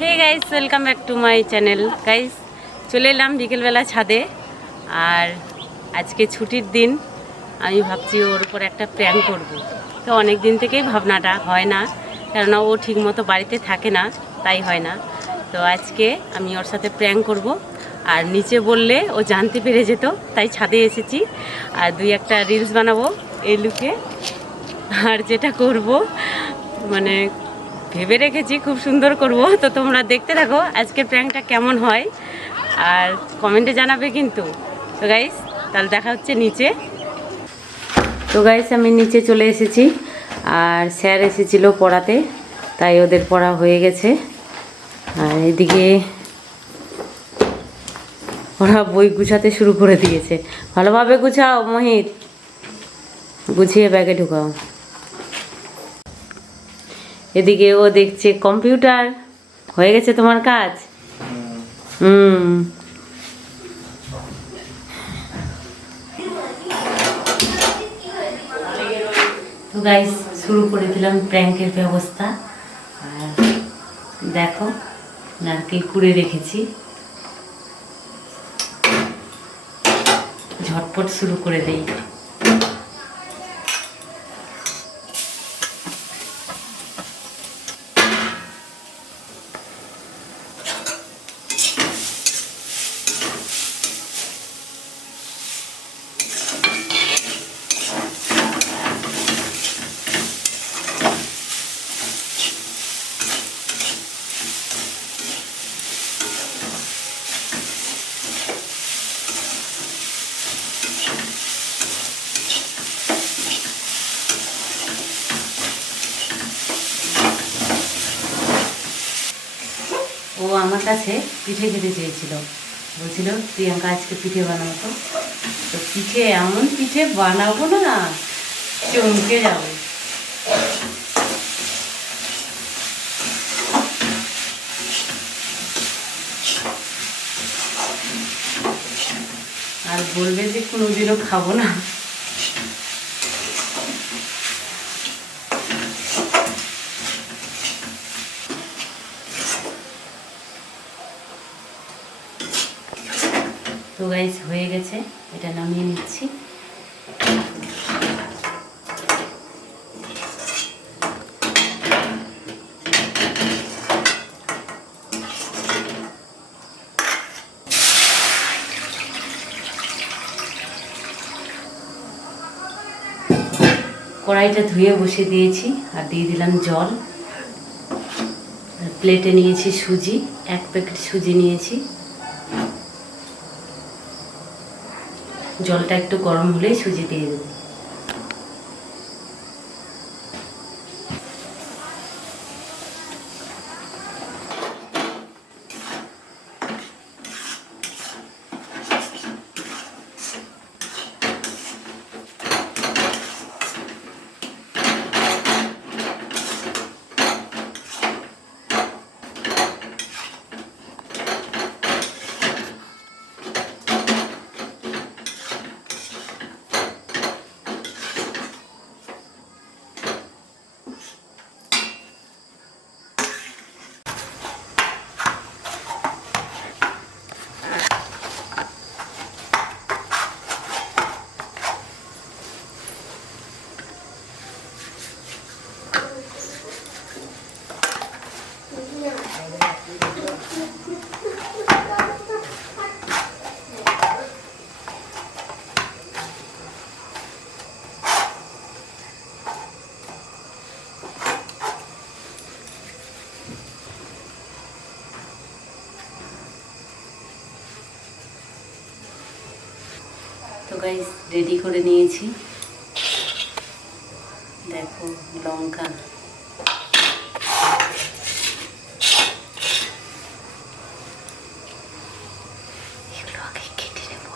Hey guys, welcome back to my channel. Guys, চলে এলাম বিকেলবেলা ছাদে। আর আজকে ছুটির দিন, আমি ভাবছি ওর উপর একটা প্র্যাঙ্ক করব। তো অনেক দিন থেকেই ভাবনাটা হয় না, কেননা ও ঠিকমতো বাড়িতে থাকে না, তাই হয় না। তো আজকে আমি ওর সাথে প্র্যাঙ্ক করব। আর নিচে বললে ও জানতে পেরে যেত, তাই ছাদে এসেছি। আর দুই একটা রিলস বানাবো এই লুকে। আর যেটা করব মানে ভেবে রেখেছি, খুব সুন্দর করব। তো তোমরা দেখতে থাকো আজকের প্র্যাঙ্কটা কেমন হয়, আর কমেন্টে জানাবে কিন্তু। তো গাইস, তাহলে দেখা হচ্ছে নিচে। তো গাইস, আমি নিচে চলে এসেছি। আর স্যার এসেছিল পড়াতে, তাই ওদের পড়া হয়ে গেছে। আর এদিকে ওরা বই গুছাতে শুরু করে দিয়েছে। ভালোভাবে গুছাও মোহিত, গুছিয়ে ব্যাগে ঢুকাও। এদিকে ও দেখছে কম্পিউটার। হয়ে গেছে তোমার কাজ? তো গাইস, শুরু করে দিলাম প্র্যাঙ্কের ব্যবস্থা। আর দেখো, নারকেল কুড়ে রেখেছি, ঝটপট শুরু করে দেই। ও আমার কাছে পিঠে খেতে চেয়েছিল, বলছিল প্রিয়াঙ্কা আজকে পিঠে বানাবো। তো পিঠে, এমন পিঠে বানাবো না, চমকে যাবে। আর বলবে যে কোনোদিনও খাবো না। তো গাইস, হয়ে গেছে, এটা নামিয়ে নিচ্ছি। কড়াইটা ধুয়ে বসিয়ে দিয়েছি, আর দিয়ে দিলাম জল। প্লেটে নিয়েছি সুজি, 1 প্যাকেট সুজি নিয়েছি। জলটা একটু গরম হলেই সুজি দিয়ে দেবো। তো গাইস, রেডি করে নিয়েছি, দেখো লঙ্কা। এগুলো আগে কেটে নেবো।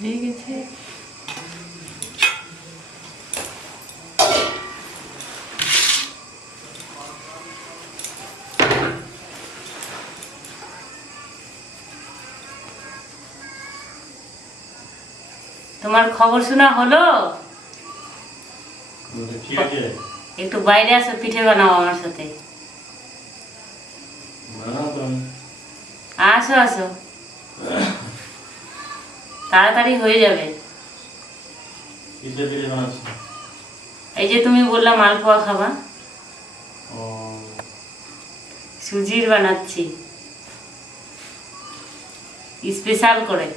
হয়ে গেছে। তোমার খবর শোনা হলো? একটু বাইরে আসো, পিঠে বানাও আমার সাথে। আসো আসো, তাড়াতাড়ি হয়ে যাবে। এই যে তুমি বললা মালপোয়া খাবা, সুজির বানাচ্ছি স্পেশাল করে।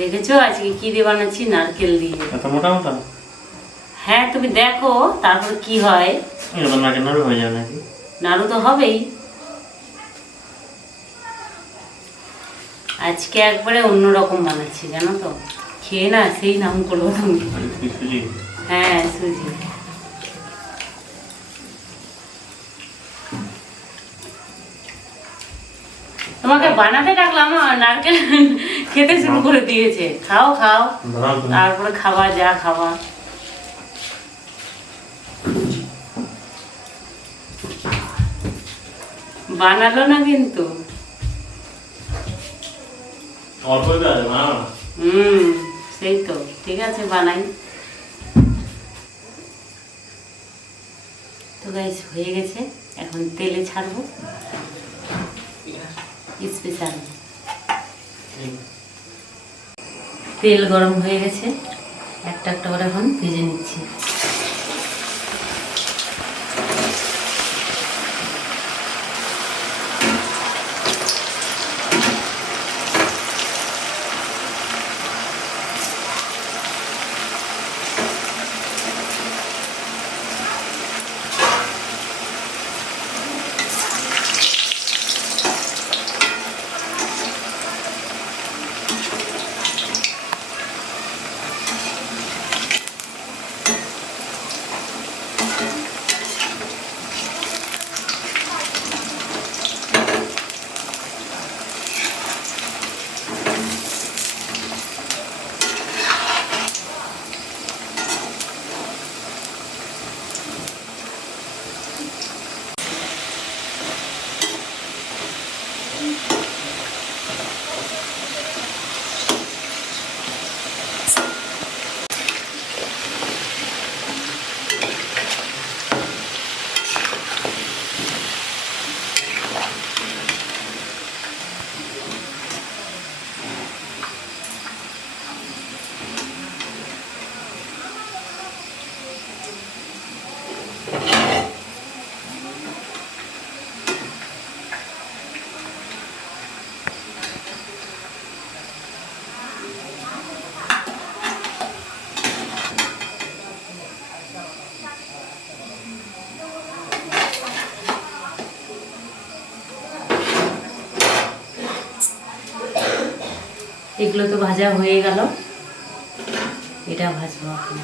দেখেছো আজকে কি দিয়ে বানাচ্ছি? নারকেল দিয়ে। এত মোটা মোটা? হ্যাঁ, তুমি দেখো তারপর কি হয়। নাড়ু হয়ে যাবে নাকি? নাড়ু তো হবেই। আজকে একবারে অন্যরকম বানাচ্ছি, জানো তো। খেয়ে না সেই নাম করবো তুমি। হ্যাঁ, সুজি। তোমাকে বানাতে ডাকলাম, নারকেল খেতে শুরু করে দিয়েছে। খাও খাও, তারপরে খাওয়া যা খাওয়া। বানালো না কিন্তু। সেই তো ঠিক আছে, বানাই। তো গাইস হয়ে গেছে, এখন তেলে ছাড়বো স্পেশাল। তেল গরম হয়ে গেছে, একটা একটা করে এখন ভেজে নিচ্ছি। এগুলো তো ভাজা হয়ে গেল, এটা ভাজবো এখন।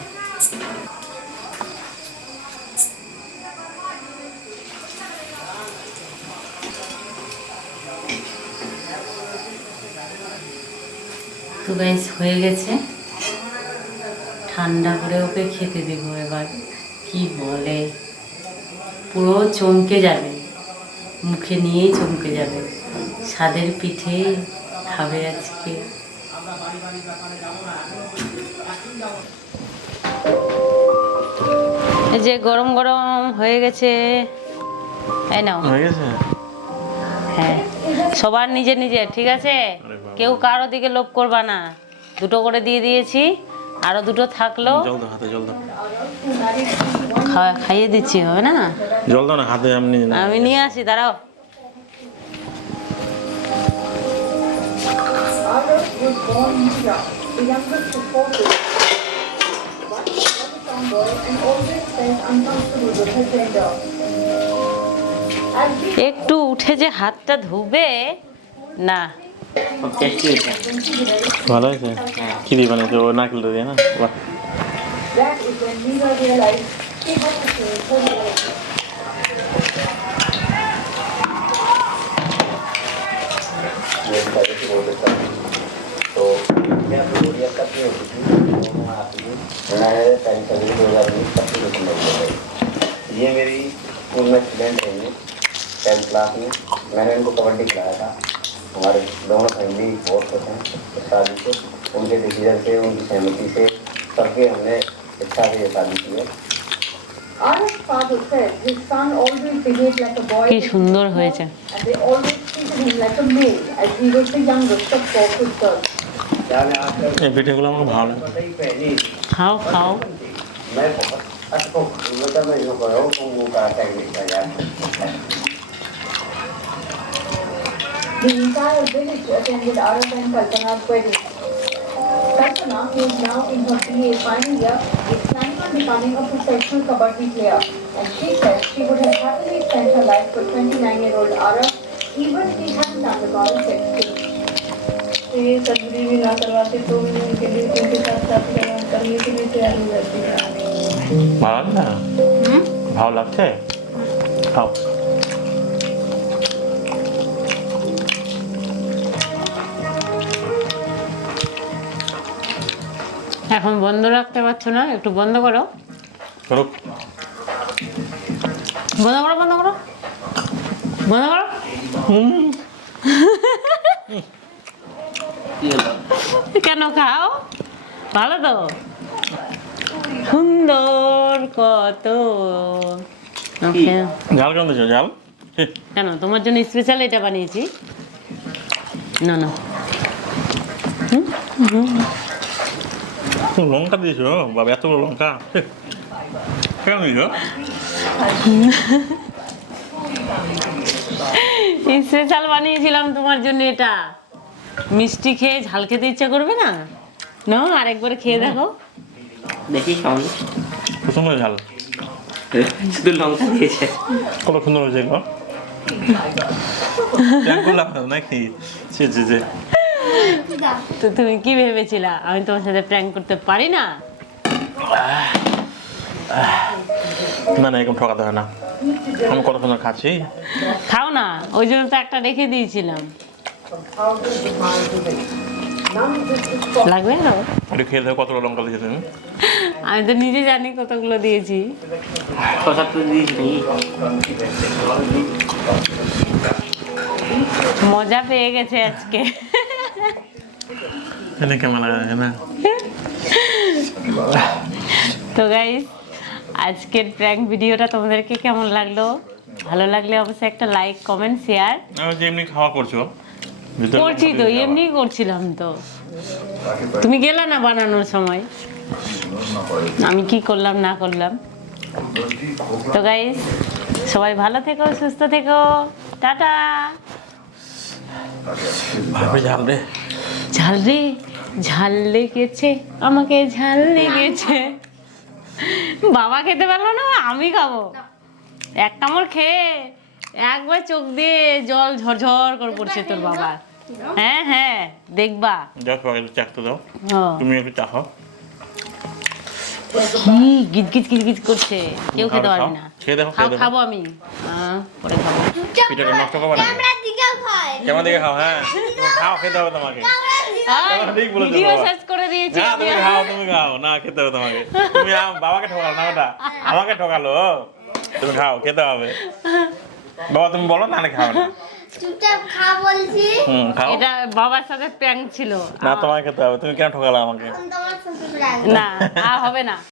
তো গাইস হয়ে গেছে, ঠান্ডা করে ওকে খেতে দেবো। এবার কি বলে, পুরো চমকে যাবে, মুখে নিয়েই চমকে যাবে। স্বাদের পিঠে খাবে আজকে। এই যে গরম গরম হয়ে গেছে, এই নাও। হয়ে গেছে? হ্যাঁ, সবার নিজে নিজে, ঠিক আছে? কেউ কারো দিকে লোভ করবা না। দুটো করে দিয়ে দিয়েছি, আরো দুটো থাকলো, জল দাও, হাতে জল দাও। খাইয়ে দিচ্ছি, হবে না? জল দাও না, হাতে আমি নিয়ে আসি, দাঁড়াও। Arav was born in Iraq, the youngest of 4 children. But he was a tomboy and always felt uncomfortable with her gender. As we একটু উঠে যে হাতটা ধুবে না। খুব টেস্টি হয়েছে। ভালো হয়েছে। কি দিয়ে বানিয়েছে? ও নারকেলটা দিয়ে না? বাহ। that is when Meera realized she had to change her reality. तो क्या बोलिए कब नहीं होती थी मैं आती थी मैं 2019 25 ये मेरी स्कूल में स्टूडेंट है ये 10th क्लास में मैंने इनको कबड्डी खिलाया था हमारे दोनों फैमिली बहुत खुश हैं इस शादी से उनके डिसीजन से उनकी सहमति से सबके हमने इच्छा से ये शादी की है Arav's father said his son always behaved like a boy কি সুন্দর হয়েছে। and they always treated him like a male as he was the youngest of 4 sisters. এই পিঠেগুলো আমার ভালো লাগে। पहली খাও খাও। मैं बहुत अच्छा मैं जो कर रहा हूँ वो का टेक्निक है यार The entire village attended Arav and Kalpana's wedding. Kalpana, who is now in her BA final year, is planning on becoming a professional kabaddi player. And she says she would have happily spent her life with 29-year-old Arav, even if he hadn't undergone sex change. ये surgery भी ना करवाते तो मैं उनके लिए 27 करने के लिए तैयार हो जाती है। ভালো লাগছে না? ভালো লাগছে? খাও। এখন বন্ধ রাখতে পারছো না, একটু বন্ধ করো। করুক। বন্ধ করো, বন্ধ করো, বন্ধ করো। কি হলো? কেন খাও? ভালো তো, সুন্দর কত। ওকে, ঝাল কেমন দিয়েছো? ঝাল? কেন তোমার জন্য স্পেশাল এটা বানিয়েছি। না না, লঙ্কা দিয়েছো বাবা, এতগুলো লঙ্কা কেন দিয়েছো? স্পেশাল বানিয়েছিলাম তোমার জন্য এটা। মিষ্টি খেয়ে ঝাল খেতে ইচ্ছা করবে না? নাও আরেকবার খেয়ে দেখো। দেখি কেমন। প্রচন্ড ঝাল। শুধু লঙ্কা দিয়েছে। কত সুন্দর হয়েছে এগুলো। প্র্যাঙ্ক করলাম না নাকি? জি জি জি। তো তুমি কি ভেবেছিলা আমি তোমার সাথে প্র্যাঙ্ক করতে পারি না? না না, এরকম ঠকাতে হয় না। আমি কত সুন্দর খাচ্ছি। খাও না, ওই জন্য তো একটা রেখে দিয়েছিলাম। লাগবে না? ওটা খেয়ে দেখো কতগুলো লঙ্কা দিয়েছো তুমি। আমি তো নিজে জানি কতগুলো দিয়েছি। প্রসাদ তো দিয়েছি নাকি? মজা পেয়ে গেছে আজকে। এনে কেমন লাগে না? তো গাইস, আজকের প্র্যাঙ্ক ভিডিওটা তোমাদেরকে কেমন লাগলো? ভালো লাগলে অবশ্যই একটা লাইক, কমেন্ট, শেয়ার। আমি যে এমনি খাওয়া করছো করছি তো, এমনি করছিলাম তো। তুমি গেলে না বানানোর সময়, আমি কি করলাম না করলাম। তো গাইস, সবাই ভালো থেকো, সুস্থ থেকো, টাটা। ভাবে ঝাল রে। ঝাল রে, ঝাল লেগেছে, আমাকে ঝাল লেগেছে। বাবা খেতে পারলো না, আমি খাবো। এক কামড় খেয়ে একবার চোখ দিয়ে জল ঝরঝর করে পড়ছে তোর বাবা। হ্যাঁ হ্যাঁ, দেখবা। দেখো একটু চাকতে দাও, হ্যাঁ। তুমি একটু চাখো। গিজ গিজ গিজ গিজ করছে, কেউ খেতে পারবে না। খেয়ে দেখো, খাও, খেয়ে দেখো। খাবো আমি। পরে খাবো। পিঠাটা নষ্ট করবে না। কেমন দিকে খাও? হ্যাঁ খাও, খেতে হবে তোমাকে। ঠিক বলেছো ভিডিও বাবা। শেষ করে দিয়েছি না আমি। তুমি খাও, তুমি খাও না, খেতে হবে তোমাকে। তুমি বাবাকে ঠকালো না, ওটা আমাকে ঠকালো। তুমি খাও, খেতে হবে। বাবা তুমি বলো না, খাও না। চুপচাপ খা বলছি। খাও। এটা বাবার সাথে প্র্যাঙ্ক ছিল। না তোমাকে খেতে হবে, তুমি কেন ঠকালো আমাকে? তোমার শ্বশুর না, আর হবে না।